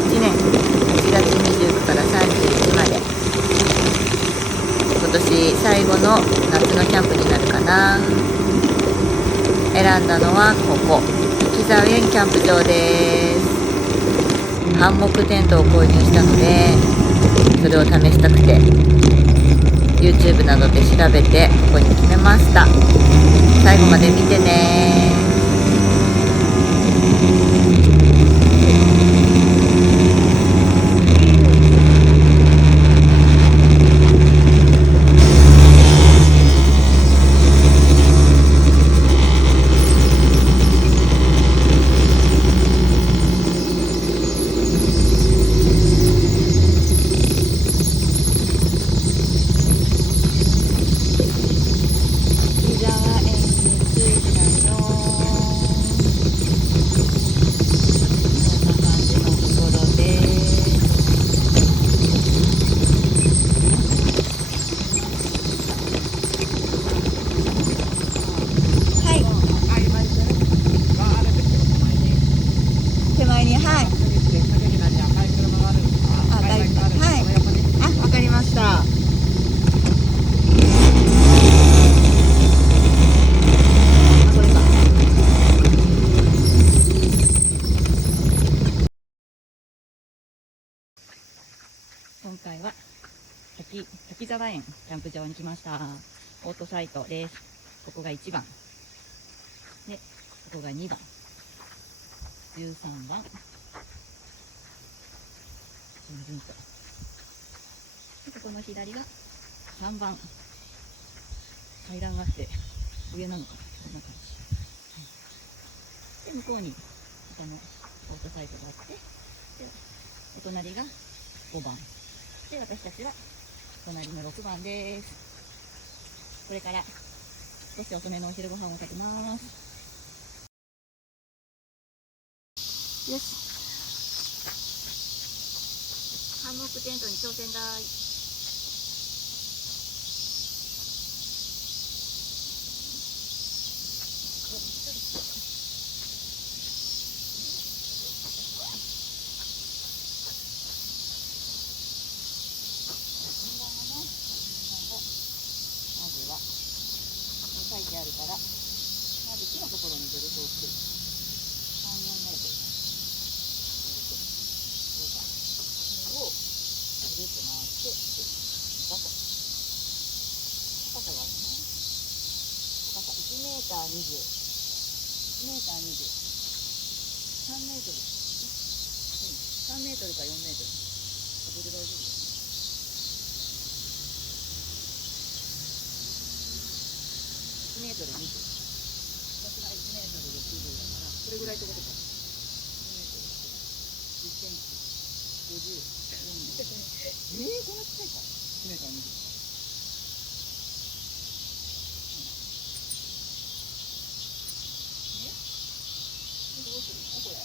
年1月29から31まで、今年最後の夏のキャンプになるかな。選んだのはここ木沢園キャンプ場です。ハンモックテントを購入したので、それを試したくて YouTube などで調べてここに決めました。最後まで見てね。手前に、はい。あ、大丈夫。はい。あ、わかりました。これか。今回は滝沢園キャンプ場に来ました。オートサイトです。ここが1番。で、ここが2番。13番。順々と。で、ここの左が3番。階段があって、上なのかな、こんな感じ。で、向こうに他のオートサイトがあって、で、お隣が5番。で、私たちは隣の6番です。これから少し遅めのお昼ご飯を食べます。よし。ハンモックテントに挑戦だーい。まずは書いてあるから、まず木のところにベルトをつける。3、4メートルベルト。どうか。これをぐるっと回してつける。2箇所。高さがあるね。高さ1メーター20。1メーター20。3メートル。3メートルか4メートル。ここで大丈夫ですね。1メートル20。私が1メートル60だから、これぐらいってことか。1メートル10センチ。50、40。こんなちっちゃいか。1メートル20。どうするのこれ。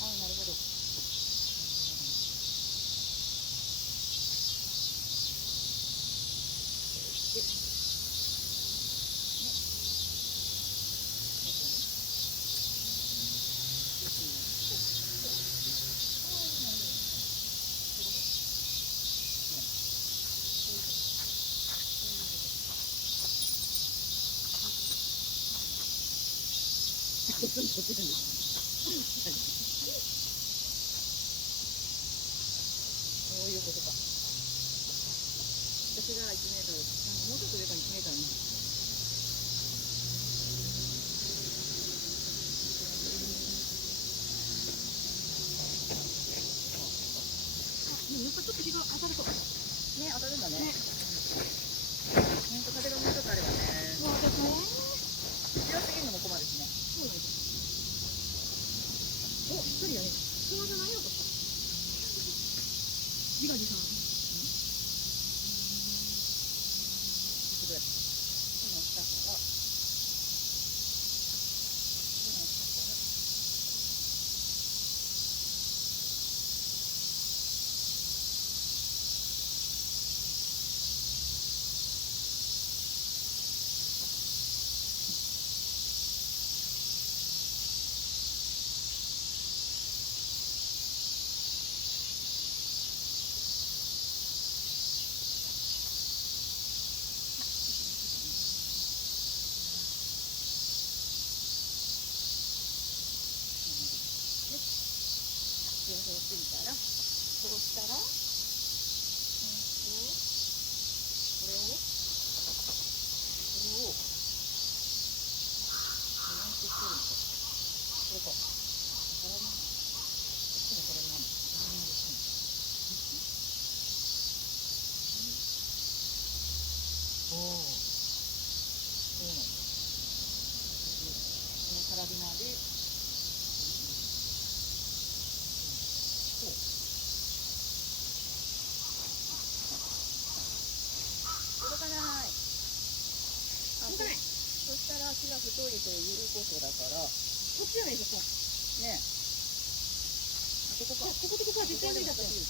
あ、なるほど。こっちにです。そういうことか。私が1メートル、もうちょっと上から1メートルに。やっぱちょっと日が当たると。ね、当たるんだね。本当風がもうちょっとあればね。そうですね。強すぎるのも困るしね。そうなんです。お、一人だね。そうじゃないよ、こっち。自画自賛。これ。この下から。そうしたら、これをこれを回していくのと、これか。これも、こっちもこれもあるの。これもですね。おお、そうなんだ。このカラビナで、こう。届かない。あ、届かない。そしたら木が太いということだから、こっちじゃないですか。ねえ。あ、ここか。こことここは絶対無理だった。こっち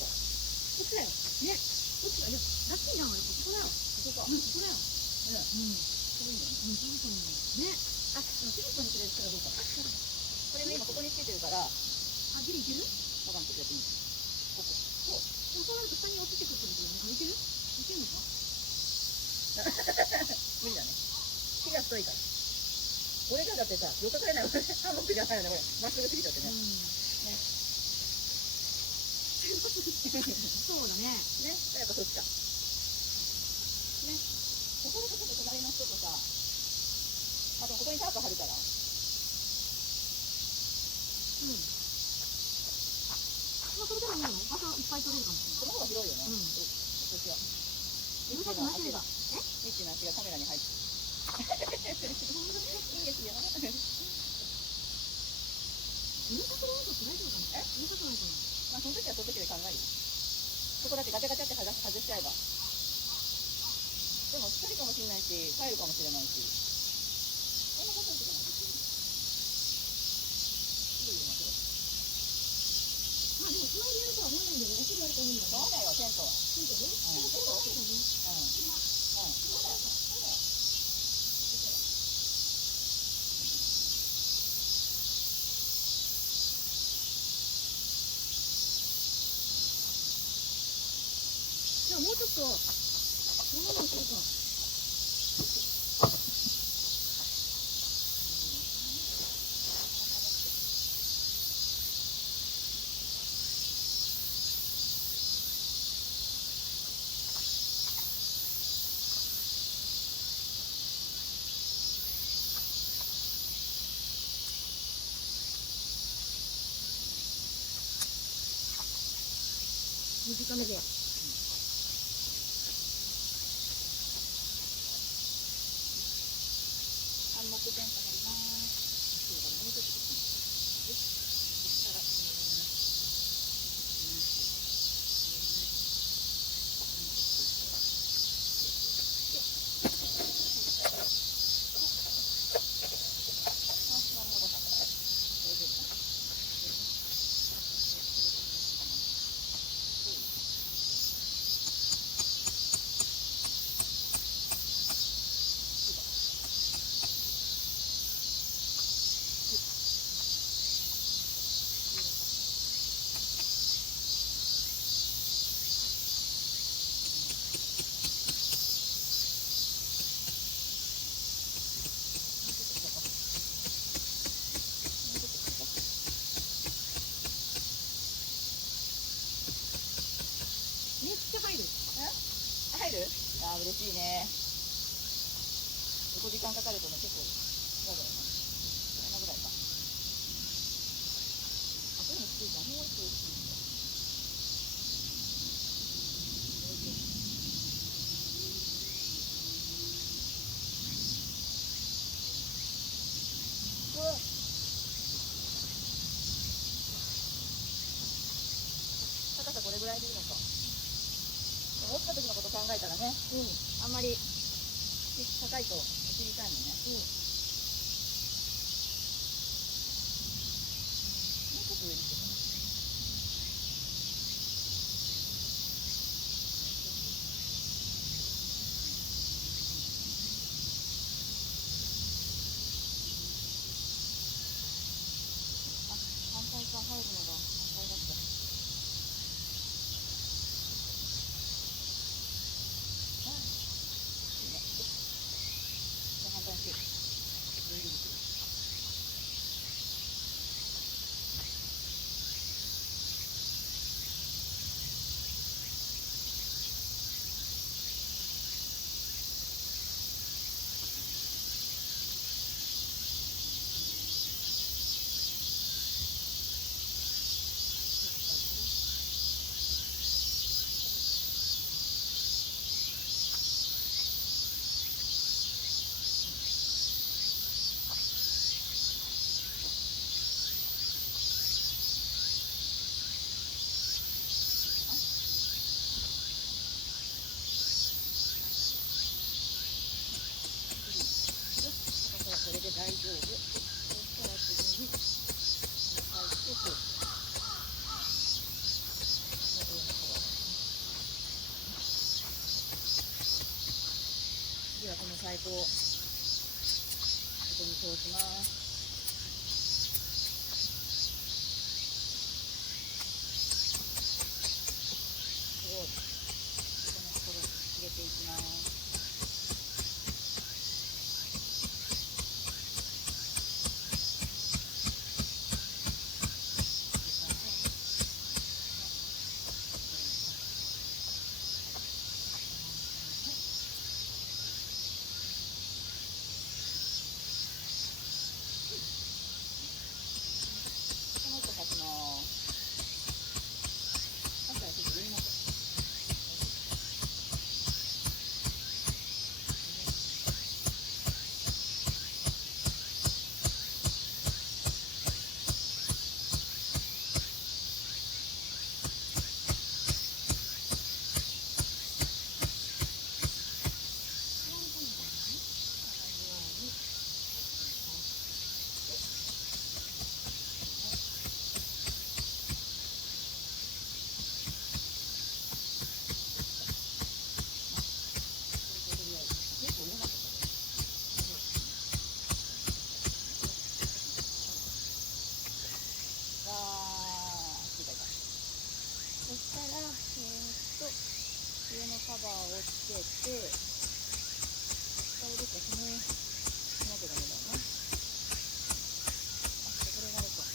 だよ。ね。こっちだよ。ラッキーじゃん、俺。ここだよ。ここか。うん、ここだよ。ね。うん。そういいんだよね。うん、そうそうね。あ、でもフィリップにくれたらどうか。これね、今ここにつけてるから。あ、ギリいける？わかんない。ちょっとやってみる。ここ。そう。でもそうなると下に落ちてくるってことだよね。あ、いける？いけるのか？無理だね。木が太いから。俺がだってさ、よかかれないわね。ハンモックじゃないよね、これ。まっすぐすぎちゃってね。ね。そうだね。ね。やっぱそっちか。ね。ここだとちょっと隣の人とさ、あとここにタープ張るから。うん。まあ、それでもいいの？場所いっぱい取れるかもしれない。この方が広いよね。うん。そうしよう。うるさくなければ。え？ミッチーの足がカメラに入ってる。いいですよ。うるさくないと大丈夫かな？え？うるさくないかな？まあその時はその時で考える。そこだってガチャガチャって外しちゃえば。でも一人かもしれないし、帰るかもしれないし。こんなこととかもできる。いいよ、まあでも、つないでやるとは思わないんだけど、お昼あると思うんだよね。そうだよ、テントは。テントね。うん、テントは大きいよね。うん。そうだよ。そうだよ。じゃあもうちょっと、そのままにするか。短めで。ハンモックテント張ります。そうだね、もうちょっとですね。よし。そしたら、なるほど。大丈夫かな。めっちゃ入る。入る？あー、嬉しいね。5時間かかるとね、結構、やだよね。こんなぐらいか。あ、これもきついじゃん。もう一個大きいんだ。うわ、高さこれぐらいでいいのか。落ちた時のこと考えたらね、あんまり高いと落ちりたいもんね。もうちょっと上にしてかな。あ、反対か、入るのが反対だった。いいね。じゃあ反対にしよう。きます。すごい。このところに入れていきます。もう一個刺します。あとはちょっと入れます。そしたら、上のカバーをつけて、下をどっかひね、しなきゃダメだよね。あ、これがあれか。これ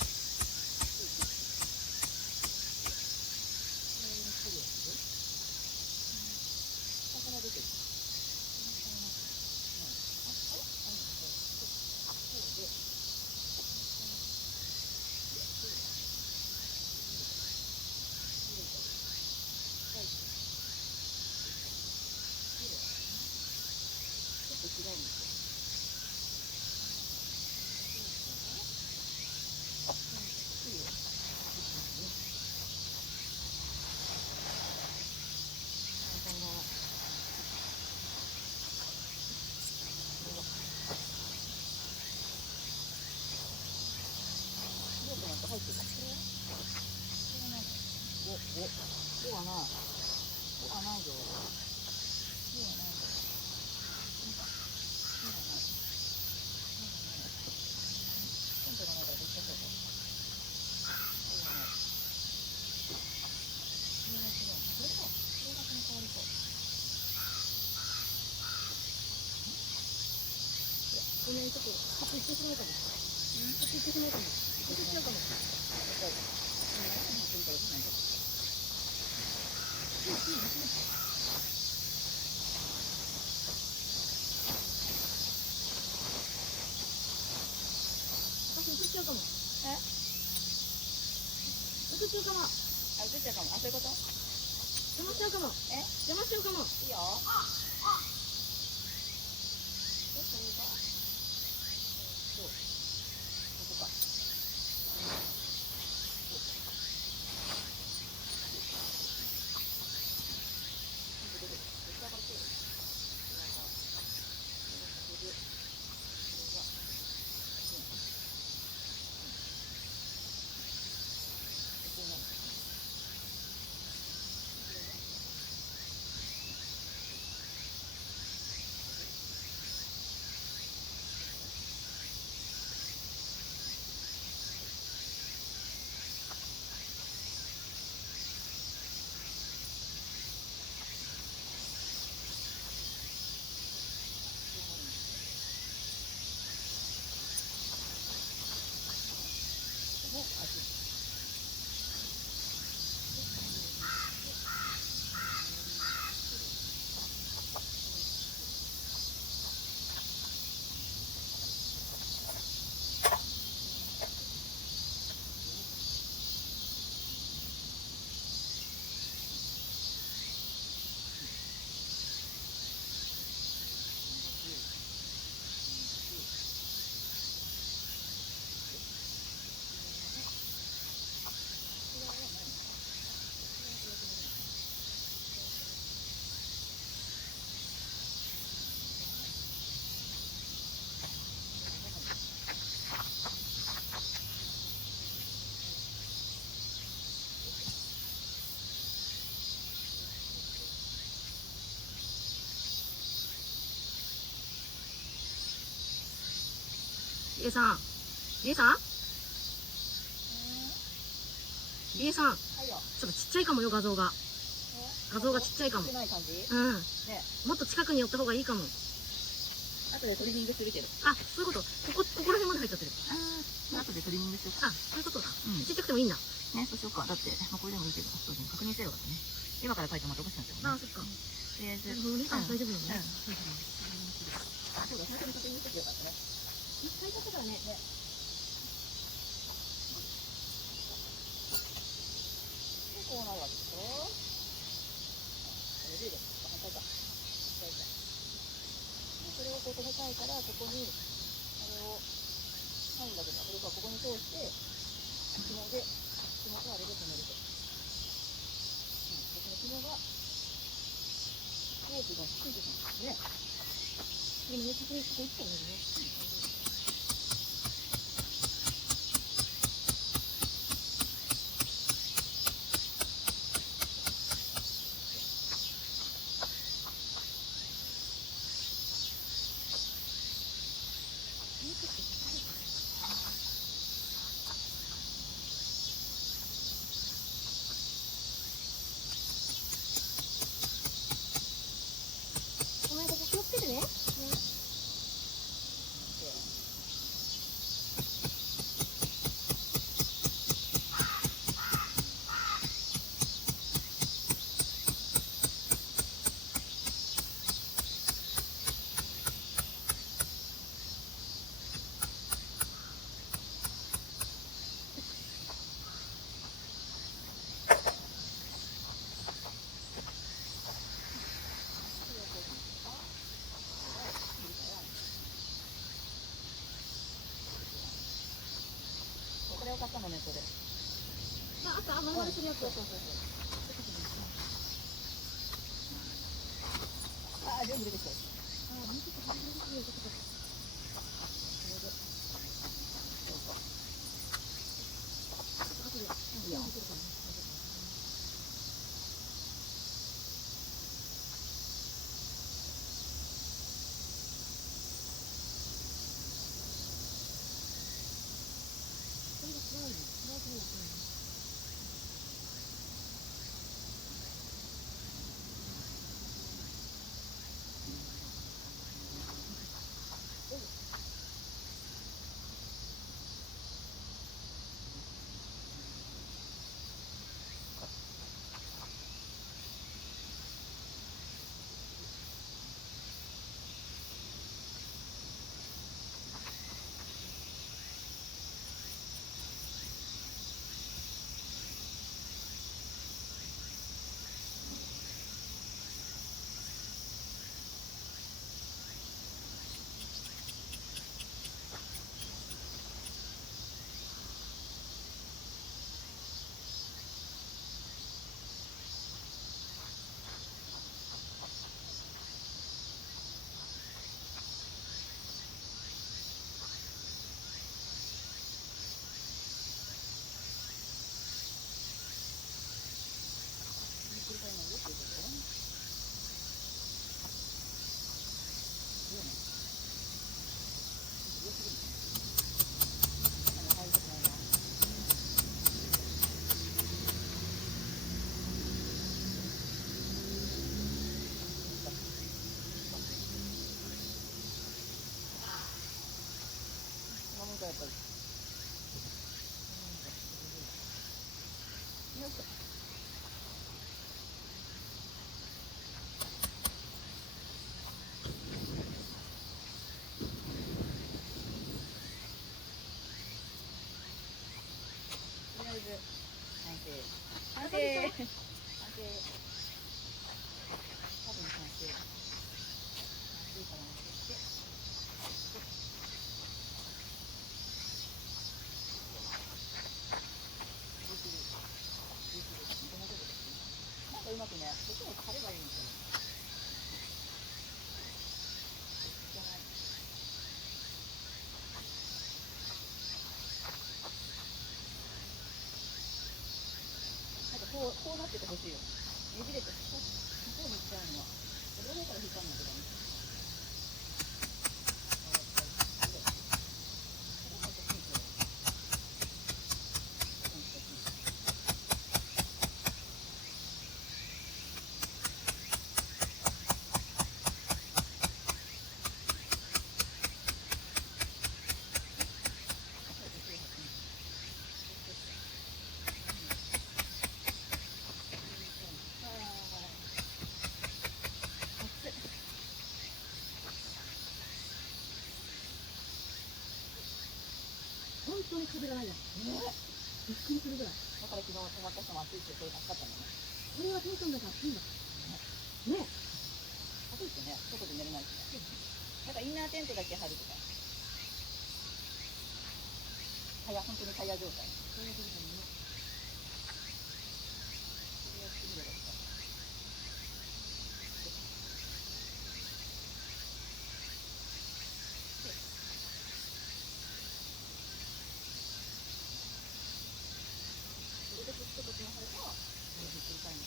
にするやつ。下から出てる。こうで。ちょっと違うんですよ。ロープなんか入ってる。これは何？おはない。おはないよ。おはないよ。おはない。テントがないからどっちかそうか。おはない。これが違う。これか。これがその代わりか。ごめん、ちょっとカップ行ってしまうかも。カップ行ってしまうかも。行ってしまうかも。やっぱり。何やってるかわかんないけど。私映っちゃうかも。え？映っちゃうかも。あ、映っちゃうかも。あ、そういうこと？邪魔しちゃうかも。え？邪魔しちゃうかも。いいよ。どうするか？そう。ここか。A さん A さん A さん、はいよ。ちょっとちっちゃいかもよ、画像がちっちゃいかも。少ない感じ？うん、ね。もっと近くに寄った方がいいかも。後でトリミングするけど。あ、そういうこと。ここら辺まで入っちゃってる。後でトリミングしようか。あ、そういうことだ。うん。ちっちゃくてもいいんだ。ね、そうしようか。だって、まあ、これでもいいけど、そうね、確認してよかったね。今から書いてまたおかしくなっちゃうもんね。あ、そっか。とりあえず。なるほどね。あ、大丈夫よね。あ、そうだ、最初に確認しててよかったね。最初からね。ね。こうなるわけでしょ。これで、反対か。大体。それをこう止めたいから、ここに、あれを、入るんだけど、これをここに通して、紐とあれで止めると。この紐が、ロープがついてたんですね。今ね、確認していったんだよね。お前ここ気をつけてね。これを買ったのね、これ。あと、丸々するやつ。そう。あ、全部出てきた。いいよ。やっぱり。よいしょ。とりあえず完成。完成。完成。多分完成。いいかなって言って。なんかうまくね、こっちも貼ればいいんですよ。じゃない。なんかこうなっててほしいよ。ねじれて、こうに行っちゃうのは。両方から引っ張るんだけどね。風がないや。びっくりするぐらい。だから昨日泊まった人も暑いってそれ助かったんだね。これはテンションだからいいんだ。ね。暑いってね、外で寝れないしね。なんかインナーテントだけ張るとか。本当にタイヤ状態。そういうことだね。それやってみればいいか。それで一口の張れば、ひっくり返る。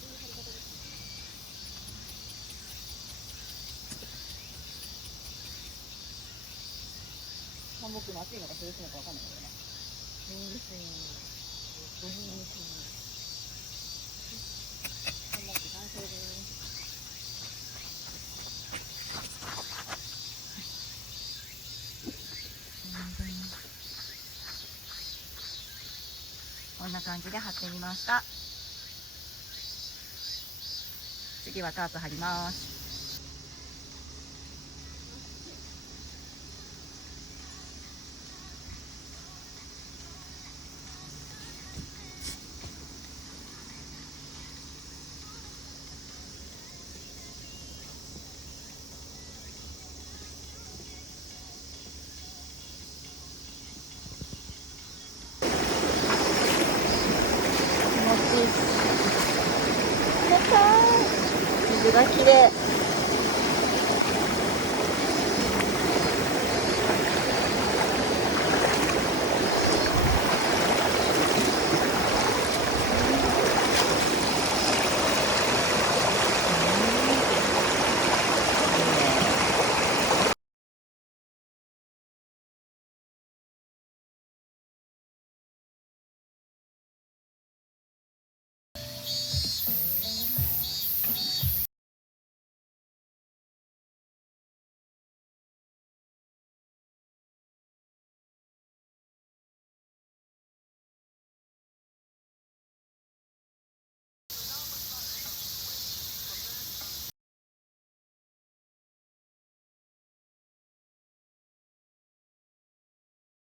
そういう張り方ですね。ハンモックの暑いのか涼しいのかわかんないけどね。そうですよ。そうですハンモック完成です。こんな感じで貼ってみました。次はタープ貼ります。気持ちいい。冷たい。水がきれい。